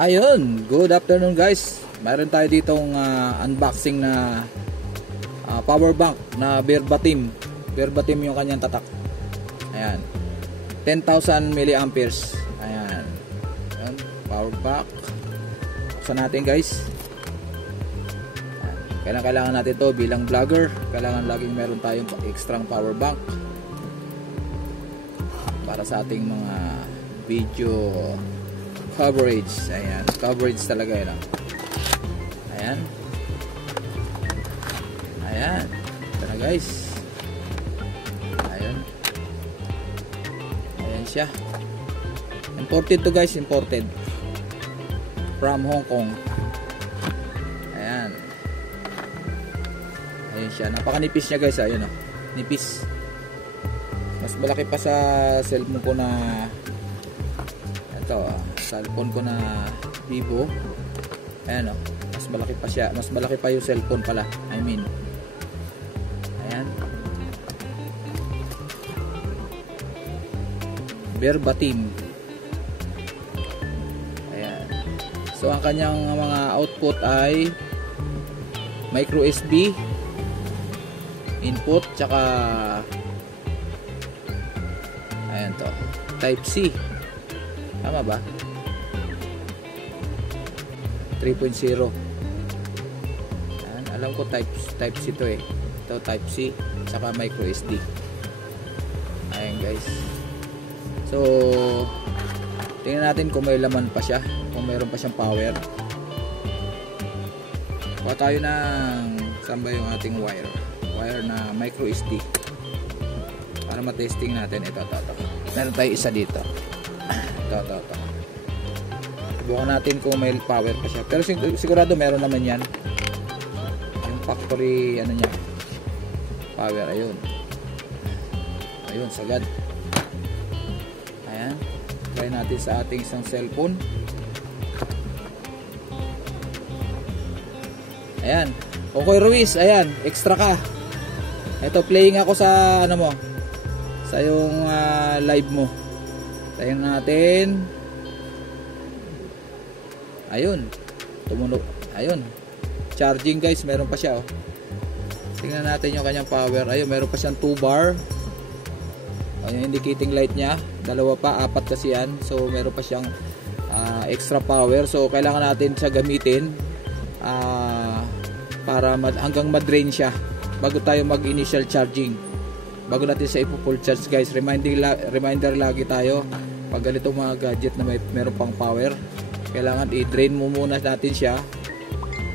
Ayun, good afternoon guys. Mayroon tayo ditong unboxing na power bank na Verbatim. Verbatim yung kanyang tatak. Ayan. 10,000 milliamperes. Ayan. Ayan, power bank. Buksan natin guys. Ayan. Kailangan natin to bilang vlogger. Kailangan laging meron tayong extra power bank para sa ating mga video coverage. Ayan, coverage talaga yun. Ayan. Ayan. Ito na guys. Ayan. Ayan siya. Imported to guys, imported from Hong Kong. Ayan. Ayan siya. Napakanipis niya guys. Ayan o. Nipis. Mas malaki pa sa cellphone ko na ito, cellphone ko na Vivo. Ayan o, mas malaki pa siya, mas malaki pa yung cellphone pala, I mean. Ayan, Verbatim. Ayan. So ang kanyang mga output ay micro USB input, tsaka ayan to, type C. Tama ba? 3.0. Alam ko type C to eh. Ito type C saka micro SD. Ayan guys. So tingnan natin kung may laman pa siya, kung mayroon pa siyang power. Kuha tayo ng saan ba yung ating wire na micro SD para matesting natin. Ito. Meron tayo isa dito. Ito. Subukan natin kung may power pa siya. Pero sigurado meron naman yan. Yung factory ano niya, power. Ayun, sagad. Ayan. Try natin sa ating isang cellphone. Ayan. Okay Ruiz, ayan, extra ka. Ito, playing ako sa ano mo, sa yung live mo. Tayo natin. Ayun, tumunog. Ayun, charging guys, meron pa siya oh. Tingnan natin yung kanyang power. Ayun, meron pa siyang 2 bar. Ayun, indicating light niya. Dalawa pa, 4 kasi yan. So meron pa siyang extra power. So kailangan natin siya gamitin para hanggang ma-drain siya bago tayo mag-initial charging. Bago natin siya ipo-full charge guys. Reminder lagi tayo pag ganito mga gadget na meron pang power. Kailangan i-drain mo muna natin siya.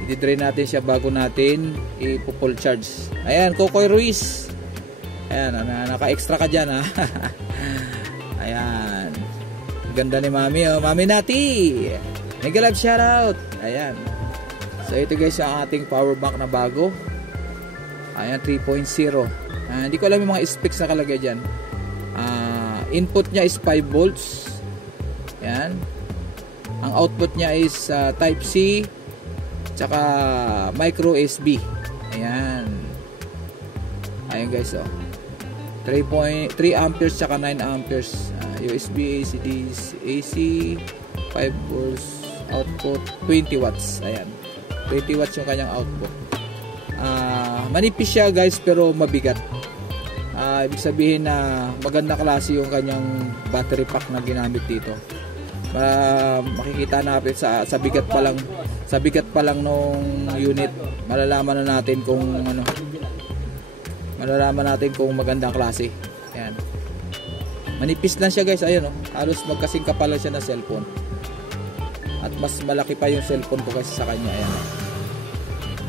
I-drain natin siya bago natin i-full charge. Ayan, Kokoy Ruiz. Ayan, naka-extra ka dyan ha. Ayan. Ganda ni Mami oh. Mami Nati. Mega love shoutout. Ayan. So ito guys ang ating power bank na bago. Ayan, 3.0. Hindi ko alam yung mga specs na kalagay dyan. Input niya is 5 volts. Ayan. Ang output niya is type C tsaka micro USB. Ayan. Ayan guys oh. 3 amperes tsaka 9 amperes. USB AC 5 volts output 20 watts. Ayan. 20 watts yung kanyang output. Manipis siya guys pero mabigat. Ibig sabihin na maganda klase yung kanyang battery pack na ginamit dito. Makikita natin sa bigat pa lang nung unit, malalaman na natin kung ano, magandang klase. Ayan. Manipis lang siya guys, ayun oh. Halos magkasing kapal lang siya na cellphone. At mas malaki pa yung cellphone ko kasi sa kanya. Ayan.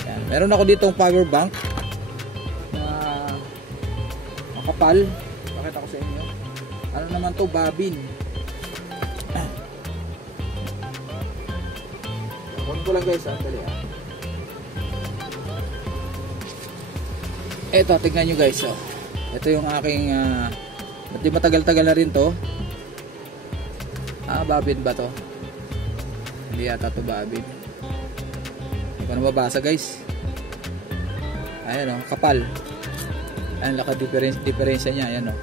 Ayan. Meron ako ditong power bank na makapal. Pakita ko sa inyo. Ano naman to, babin. On ko lang guys, dali ah. Eto, tingnan nyo guys oh. Ito yung aking di matagal-tagal na rin to. Babin ba to? Hindi yata to babin. Hindi ko na mabasa guys. Ayan oh, kapal. Ayan, laka-diferensya niya. Ayan oh.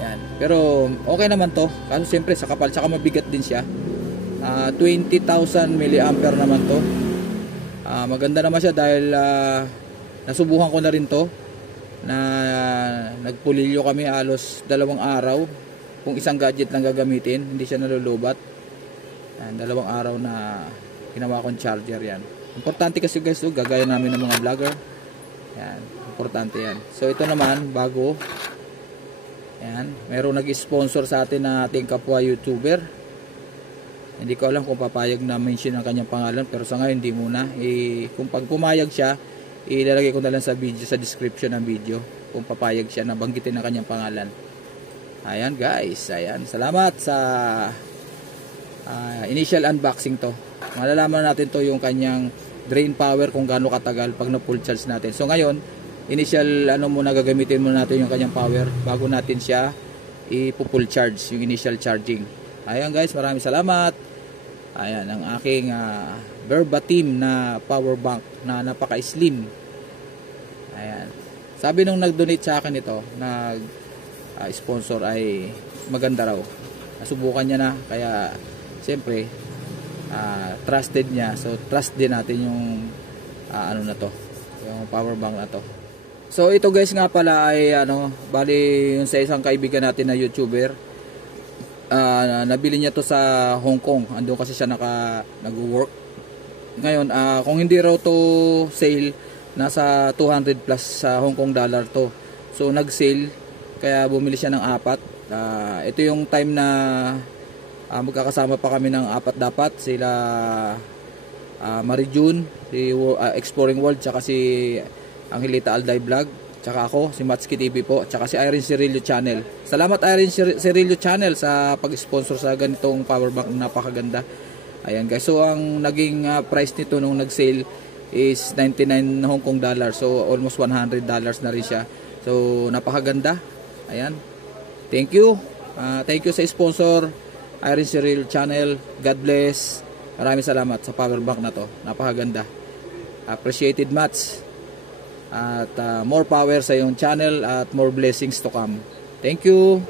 Yan. Pero okay naman to. Kaso siyempre sa kapal, saka mabigat din siya. 20,000 milliampere naman to. Maganda naman siya dahil nasubukan ko na rin to na nagpulilyo kami halos 2 araw kung isang gadget lang gagamitin, hindi siya nalulubat. 2 araw na ginawa kong charger yan. Importante kasi guys, gagaya namin ng mga vlogger. Yan, importante yan. So ito naman bago. Yan, mayroong nag-sponsor sa atin na ating kapwa YouTuber. Hindi ko alam kung papayag na mention ang kanyang pangalan, pero sa ngayon hindi muna. Kung pag pumayag siya, ilalagay ko na lang sa video, sa description ng video, kung papayag siya na banggitin ang kanyang pangalan. Ayan guys, ayan. Salamat sa initial unboxing to. Malalaman natin to yung kanyang drain power kung gaano katagal pag na full charge natin. So ngayon, initial muna gagamitin muna natin yung kanyang power bago natin siya i-full charge, yung initial charging. Ayan guys, maraming salamat. Ayan ang aking verbatim na power bank na napaka-slim. Ayan. Sabi nung nag-donate sa akin ito, sponsor ay maganda raw. Nasubukan niya na, kaya siyempre trusted niya. So trust din natin yung na to, yung power bank na to. So ito guys nga pala ay bali yung sa isang kaibigan natin na YouTuber. Nabili niya to sa Hong Kong. Andun kasi siya nag-work. Ngayon, kung hindi raw to sale, nasa 200 plus sa Hong Kong dollar to. So nag-sale, kaya bumili siya ng 4. Ito yung time na magkakasama pa kami ng 4 dapat. Sila Marijun, si Exploring World, tsaka si Angelita Alday Vlog, tsaka ako, si Matski TV po, tsaka si Irene Cirillo Channel. Salamat Irene Cirillo Channel sa pag-sponsor sa ganitong power bank na napakaganda. Ayan guys, so ang naging price nito nung nag-sale is 99 Hong Kong dollar. So almost $100 na rin siya. So napakaganda. Ayan. Thank you. Thank you sa sponsor, Irene Cirillo Channel. God bless. Maraming salamat sa power bank na to. Napakaganda. Appreciated much. At more power sa iyong channel at more blessings to come. Thank you.